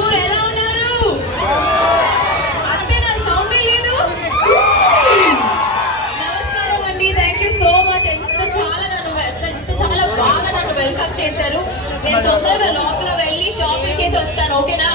ఊరు ఎలా ఉన్నారు? అంతే, నా సౌండ్ లేదు. నమస్కారం అండి, థ్యాంక్ యూ సో మచ్. చాలా బాగా నన్ను వెల్కమ్ చేశారు. నేను తొందరగా లోపల వెళ్ళి షాపింగ్ చేసి వస్తాను, ఓకేనా?